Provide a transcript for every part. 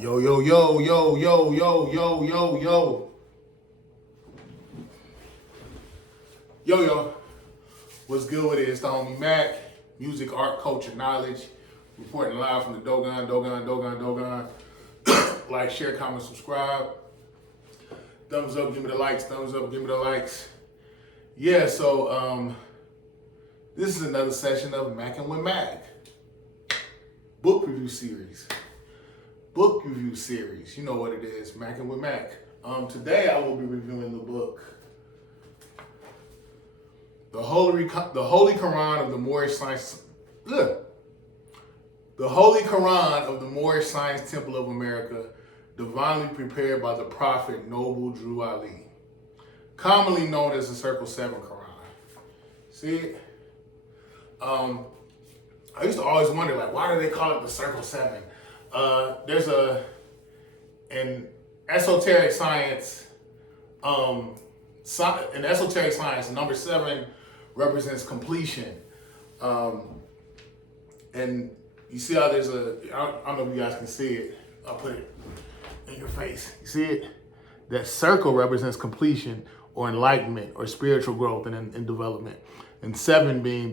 Yo, yo, yo, yo, yo, yo, yo, yo, yo. Yo, yo. What's good with it? It's the homie Mac. Music, art, culture, knowledge. Reporting live from the Dogon. Like, share, comment, subscribe. Thumbs up, give me the likes. Thumbs up, give me the likes. Yeah, so this is another session of Mackin' with Mac. Book review series. You know what it is, Mackin' with Mac. Today I will be reviewing the book, The Holy Koran of the Moorish Science. The Holy Koran of the Moorish Science Temple of America, divinely prepared by the Prophet Noble Drew Ali, commonly known as the Circle 7 Quran. See it? I used to always wonder, like, why do they call it the Circle 7? There's an esoteric science, number 7 represents completion. And you see how there's I don't know if you guys can see it. I'll put it in your face. You see it? That circle represents completion or enlightenment or spiritual growth and development. And 7 being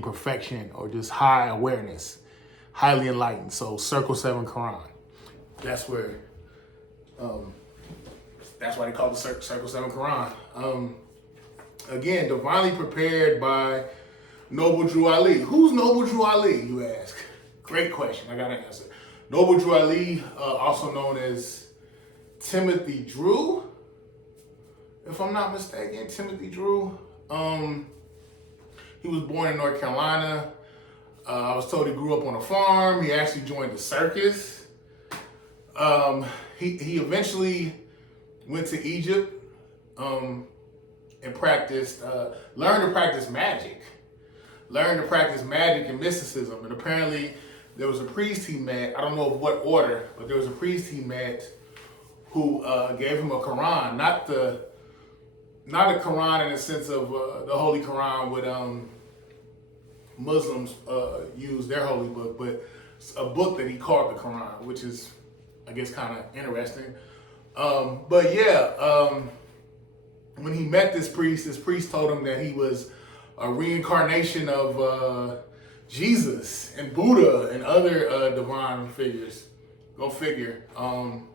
perfection or just high awareness, highly enlightened. So Circle 7 Quran. That's where, that's why they call it the Circle 7 Quran. Again, divinely prepared by Noble Drew Ali. Who's Noble Drew Ali, you ask? Great question. I got an answer. Noble Drew Ali, also known as Timothy Drew, if I'm not mistaken. Timothy Drew. He was born in North Carolina. I was told he grew up on a farm. He actually joined the circus. He eventually went to Egypt and learned to practice magic and mysticism. And apparently there was a priest he met, I don't know of what order, but there was a priest he met who gave him a Quran, not a Quran in the sense of the Holy Quran would Muslims use their holy book, but a book that he called the Quran, which is, I guess, kind of interesting. But yeah, when he met this priest told him that he was a reincarnation of Jesus and Buddha and other divine figures. Go figure. I'm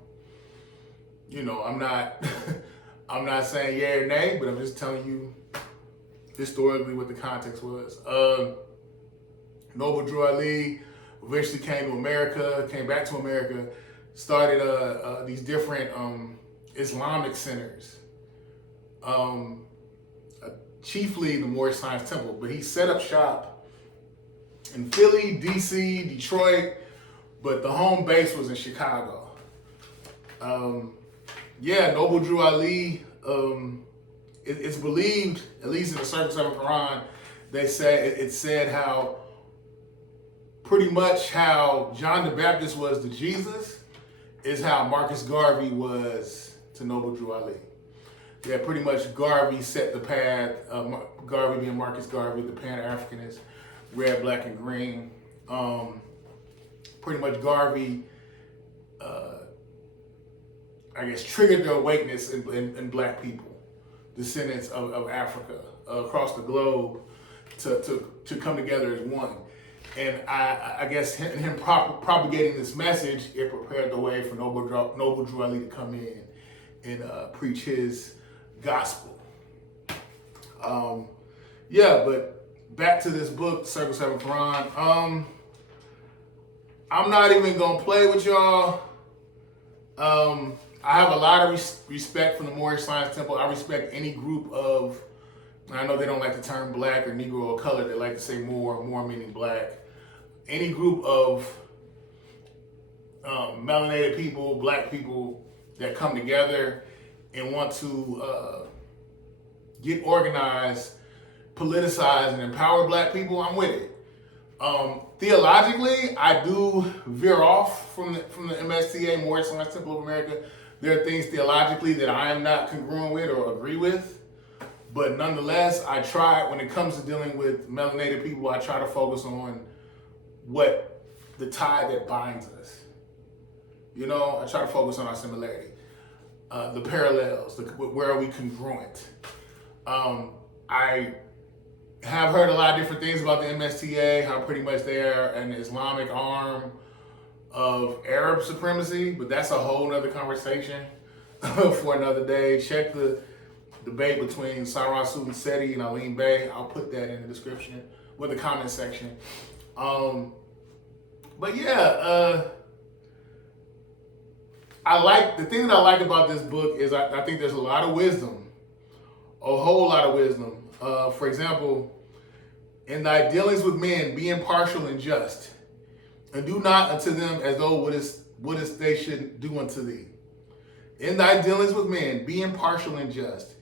not I'm not saying yeah or nay, but I'm just telling you historically what the context was. Noble Drew Ali eventually came back to America, started these different Islamic centers, chiefly the Moorish Science Temple, but he set up shop in Philly, DC, Detroit, but the home base was in Chicago. Noble Drew Ali, it's believed, at least in the Circle 7 Quran, it said how pretty much how John the Baptist was to Jesus is how Marcus Garvey was to Noble Drew Ali. Yeah, pretty much Garvey set the path, Garvey being Marcus Garvey, the Pan-Africanist, red, black, and green. Pretty much Garvey, triggered the awakeness in black people, descendants of Africa, across the globe, to come together as one. And I guess him propagating this message, it prepared the way for Noble Drew Ali to come in and preach his gospel. But back to this book, Circle 7 Quran. I'm not even gonna play with y'all. I have a lot of respect for the Moorish Science Temple. I respect any group of, I know they don't like the term black or Negro or color, they like to say more meaning black. Any group of melanated people, black people that come together and want to get organized, politicize, and empower black people, I'm with it. Theologically, I do veer off from the MSTA, Moorish Science Temple of America. There are things theologically that I am not congruent with or agree with. But nonetheless, I try, when it comes to dealing with melanated people, I try to focus on what the tie that binds us. You know, I try to focus on our similarity, the parallels, where are we congruent. I have heard a lot of different things about the MSTA, how pretty much they are an Islamic arm of Arab supremacy, but that's a whole nother conversation for another day. Check the debate between Sarah Seti and Aline Bey. I'll put that in the description with the comment section. But yeah, the thing that I like about this book is I think there's a lot of wisdom, a whole lot of wisdom. For example, in thy dealings with men, be impartial and just, and do not unto them as though wouldest they should do unto thee. In thy dealings with men, be impartial and just,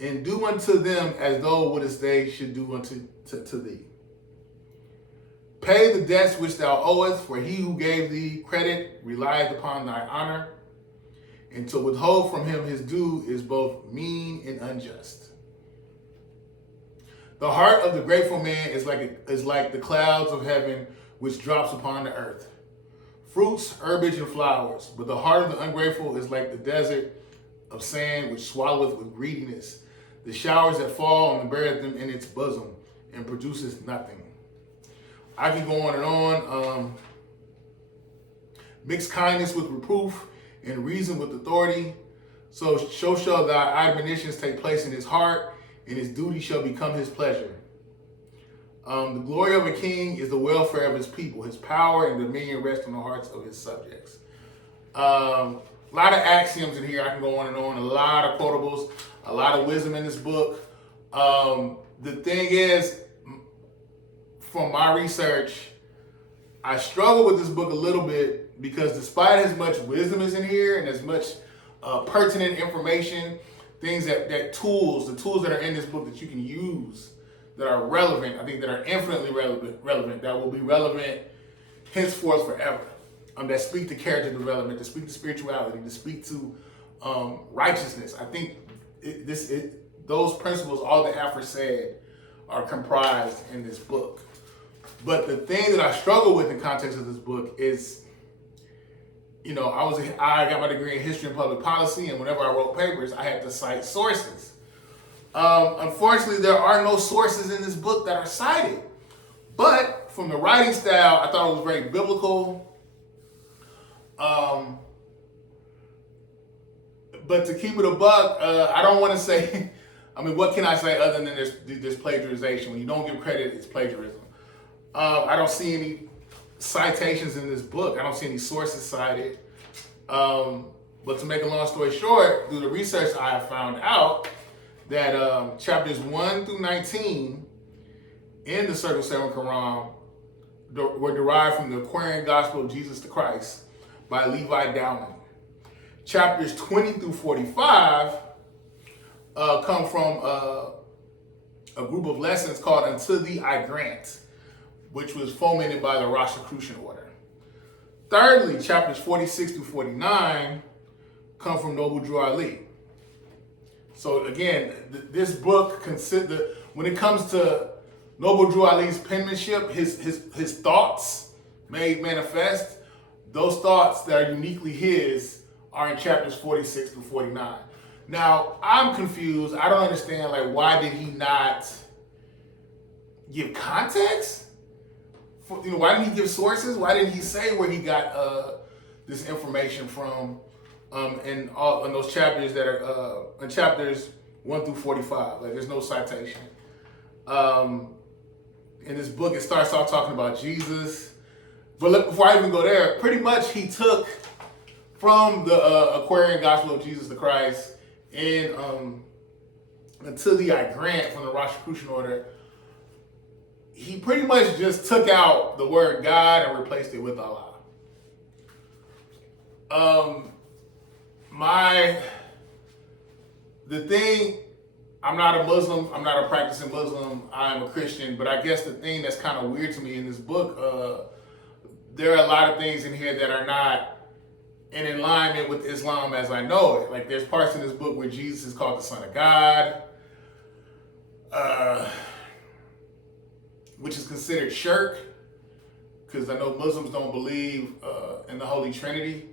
and do unto them as though wouldest they should do unto to thee. Pay the debts which thou owest, for he who gave thee credit relieth upon thy honor, and to withhold from him his due is both mean and unjust. The heart of the grateful man is like the clouds of heaven which drops upon the earth. Fruits, herbage, and flowers. But the heart of the ungrateful is like the desert of sand which swalloweth with greediness. The showers that fall and beareth them in its bosom and produces nothing. I can go on and on. Mix kindness with reproof and reason with authority. So shall thy admonitions take place in his heart, and his duty shall become his pleasure. The glory of a king is the welfare of his people. His power and dominion rest on the hearts of his subjects. A lot of axioms in here. I can go on and on. A lot of quotables, a lot of wisdom in this book. The thing is, from my research, I struggle with this book a little bit because despite as much wisdom is in here and as much pertinent information, things the tools that are in this book that you can use that are relevant, I think that are infinitely relevant, that will be relevant henceforth forever, that speak to character development, to speak to spirituality, to speak to righteousness. I think those principles, all that aforesaid, are comprised in this book. But the thing that I struggle with in context of this book is, you know, I got my degree in history and public policy, and whenever I wrote papers, I had to cite sources. Unfortunately, there are no sources in this book that are cited. But from the writing style, I thought it was very biblical. But to keep it a buck, I don't want to say, I mean, what can I say other than there's plagiarization? When you don't give credit, it's plagiarism. I don't see any citations in this book. I don't see any sources cited. But to make a long story short, through the research, I have found out that chapters 1 through 19 in the Circle 7 Quran were derived from the Koran Gospel of Jesus the Christ by Levi Dowling. Chapters 20 through 45 come from a group of lessons called Unto Thee I Grant, which was fomented by the Rosicrucian order. Thirdly, chapters 46 through 49 come from Noble Drew Ali. So again, this book when it comes to Noble Drew Ali's penmanship, his thoughts made manifest, those thoughts that are uniquely his are in chapters 46 through 49. Now, I'm confused. I don't understand, like, why did he not give context? Why didn't he give sources? Why didn't he say where he got this information from in those chapters that are in chapters 1 through 45? Like, there's no citation. In this book, it starts off talking about Jesus. But look, before I even go there, pretty much he took from the Aquarian Gospel of Jesus the Christ and Unto Thee I Grant from the Rosicrucian order, he pretty much just took out the word God and replaced it with Allah. I'm not a Muslim, I'm not a practicing Muslim, I'm a Christian, but I guess the thing that's kind of weird to me in this book, there are a lot of things in here that are not in alignment with Islam as I know it. Like, there's parts in this book where Jesus is called the Son of God, which is considered shirk, because I know Muslims don't believe in the Holy Trinity.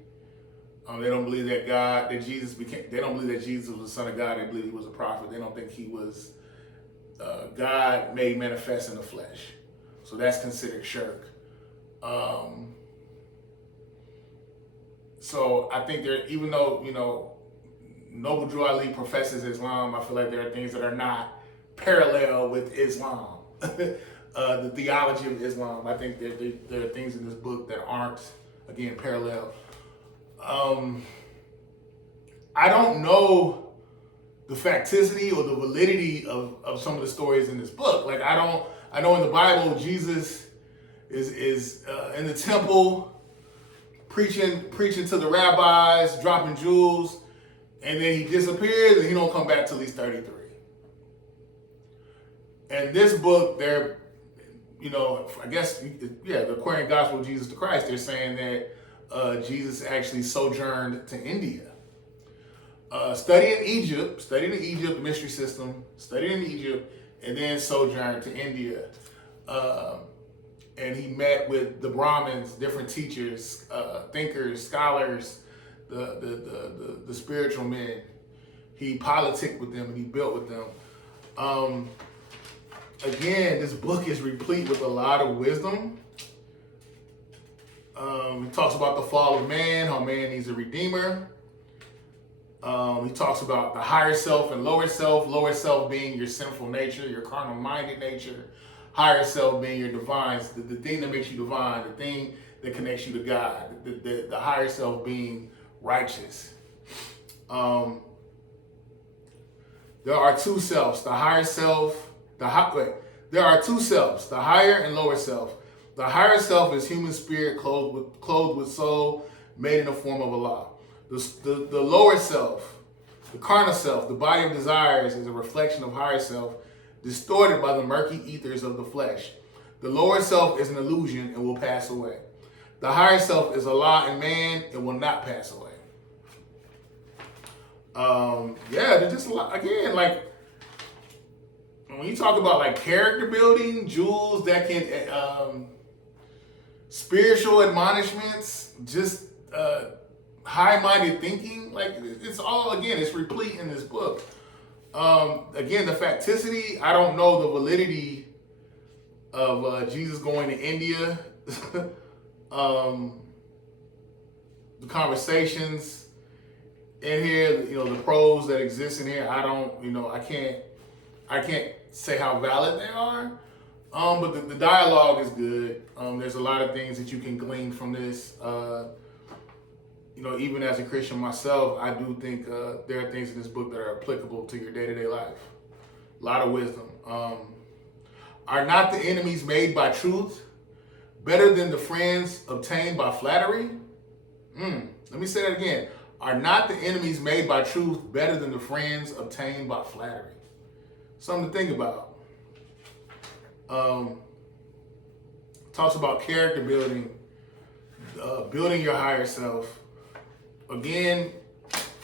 They don't believe that Jesus became. They don't believe that Jesus was the Son of God. They believe he was a prophet. They don't think he was God made manifest in the flesh. So that's considered shirk. So I think even though Noble Drew Ali professes Islam, I feel like there are things that are not parallel with Islam. The theology of Islam. I think that there are things in this book that aren't, again, parallel. I don't know the facticity or the validity of some of the stories in this book. Like I know in the Bible, Jesus is in the temple preaching to the rabbis, dropping jewels, and then he disappears and he don't come back till he's 33. And this book, I guess, the Koran Gospel of Jesus the Christ, they're saying that Jesus actually sojourned to India. Studied in Egypt, the mystery system, studied in Egypt, and then sojourned to India. And he met with the Brahmins, different teachers, thinkers, scholars, the spiritual men. He politicked with them and he built with them. Again, this book is replete with a lot of wisdom. He talks about the fall of man, how man needs a redeemer. He talks about the higher self and lower self being your sinful nature, your carnal-minded nature, higher self being your divine, the thing that makes you divine, the thing that connects you to God, the higher self being righteous. There are two selves, the higher self, there are two selves, the higher and lower self. The higher self is human spirit clothed with soul, made in the form of Allah. The lower self, the carnal self, the body of desires, is a reflection of higher self, distorted by the murky ethers of the flesh. The lower self is an illusion and will pass away. The higher self is Allah and man and will not pass away. There's just a lot. Again, like when you talk about like character building, jewels that can spiritual admonishments, just high-minded thinking, like it's all, again, it's replete in this book. Again, the facticity, I don't know the validity of Jesus going to India. The conversations in here, the prose that exist in here, I can't say how valid they are. But the dialogue is good. There's a lot of things that you can glean from this. Even as a Christian myself, I do think there are things in this book that are applicable to your day-to-day life. A lot of wisdom. Are not the enemies made by truth better than the friends obtained by flattery? Let me say that again. Are not the enemies made by truth better than the friends obtained by flattery? Something to think about. Talks about character building, building your higher self. Again,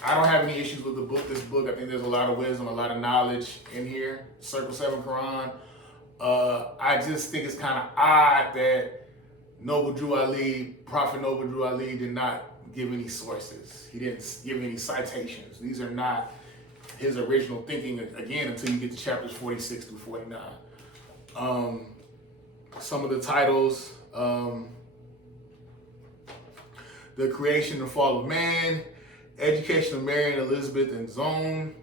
I don't have any issues with this book. I think there's a lot of wisdom, a lot of knowledge in here. Circle 7 Quran. I just think it's kind of odd that Prophet Noble Drew Ali did not give any sources. He didn't give any citations. These are not his original thinking, again, until you get to chapters 46 through 49. Some of the titles, The Creation and Fall of Man, Education of Mary and Elizabeth and Zone,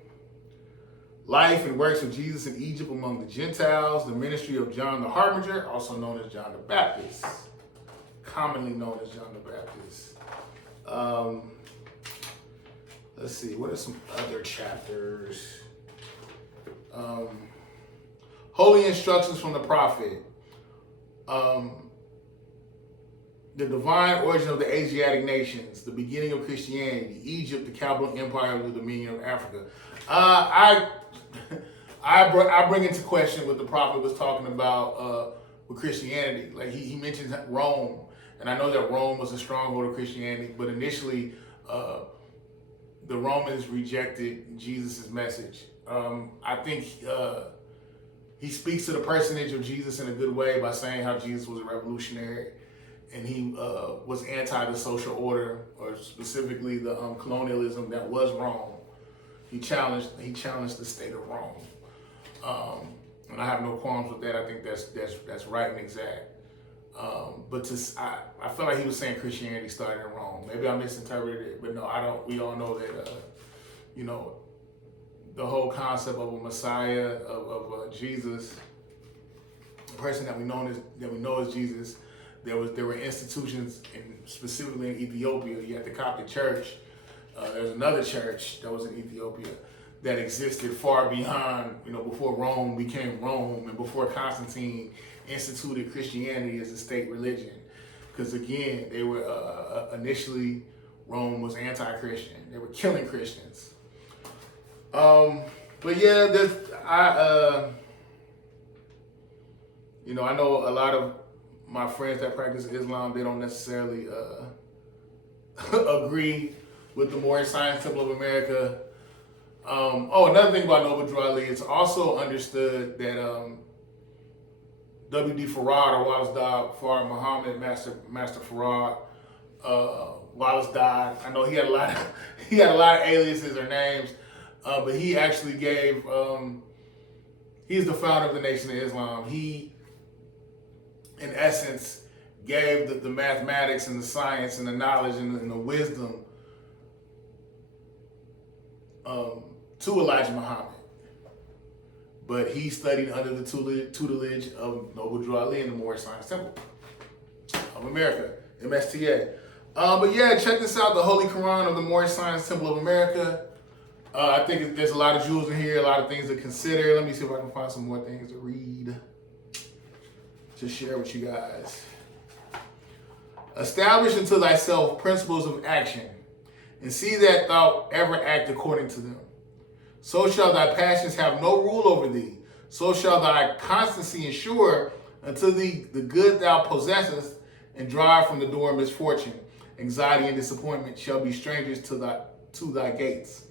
Life and Works of Jesus in Egypt among the Gentiles, The Ministry of John the Harbinger, also known as John the Baptist, commonly known as John the Baptist. Let's see, what are some other chapters? Holy Instructions from the Prophet. The Divine Origin of the Asiatic Nations, The Beginning of Christianity, Egypt, the Capital Empire of the Dominion of Africa. I bring into question what the prophet was talking about with Christianity. Like he mentions Rome, and I know that Rome was a stronghold of Christianity, but initially the Romans rejected Jesus' message. I think he speaks to the personage of Jesus in a good way by saying how Jesus was a revolutionary and he was anti the social order, or specifically the colonialism that was Rome. He challenged the state of Rome, and I have no qualms with that. I think that's right and exact. But I felt like he was saying Christianity started in Rome. Maybe I misinterpreted it, but no, I don't. We all know that the whole concept of a Messiah, of Jesus, the person that we know as Jesus. There were institutions, specifically in Ethiopia. You had the Coptic Church. There's another church that was in Ethiopia that existed far beyond, before Rome became Rome and before Constantine instituted Christianity as a state religion. Because again, they were initially, Rome was anti-Christian. They were killing Christians. But yeah, I know a lot of my friends that practice Islam, they don't necessarily agree with the Moorish Science Temple of America. Another thing about Noble Drew Ali, it's also understood that W.D. Farad, or Wallace died, Farad Muhammad, Master Farad, Wallace died. I know he had a lot of aliases or names, but he actually gave. He's the founder of the Nation of Islam. He, in essence, gave the mathematics and the science and the knowledge and the wisdom to Elijah Muhammad. But he studied under the tutelage of Noble Drew Ali in the Moorish Science Temple of America, MSTA. But yeah, check this out, the Holy Koran of the Moorish Science Temple of America. I think there's a lot of jewels in here, a lot of things to consider. Let me see if I can find some more things to read to share with you guys. Establish unto thyself principles of action, and see that thou ever act according to them. So shall thy passions have no rule over thee. So shall thy constancy ensure unto thee the good thou possessest, and drive from the door of misfortune. Anxiety and disappointment shall be strangers to thy gates.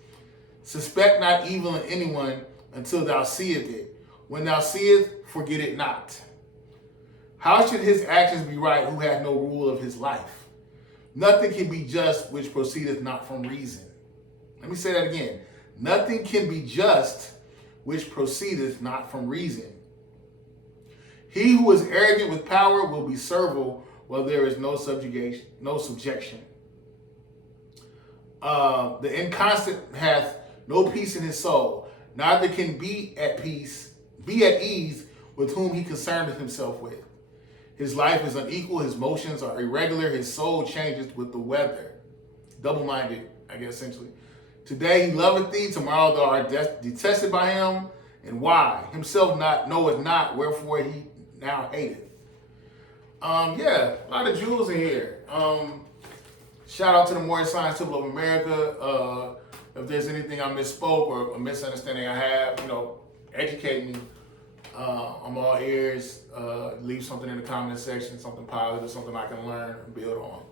Suspect not evil in anyone until thou seest it. When thou seest, forget it not. How should his actions be right who hath no rule of his life? Nothing can be just which proceedeth not from reason. Let me say that again. Nothing can be just which proceedeth not from reason. He who is arrogant with power will be servile while there is no subjection. The inconstant hath no peace in his soul, neither can be at ease with whom he concerneth himself with. His life is unequal, his motions are irregular, his soul changes with the weather. Double-minded, I guess, essentially. Today he loveth thee, tomorrow thou art detested by him. And why? Himself knoweth not, wherefore he now hateth. A lot of jewels in here. Shout out to the Moorish Science Temple of America. If there's anything I misspoke or a misunderstanding I have, educate me. I'm all ears. Leave something in the comment section, something positive, something I can learn and build on.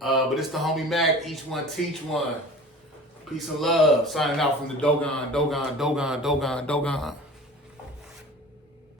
But it's the homie Mac. Each one teach one. Peace and love. Signing out from the Dogon.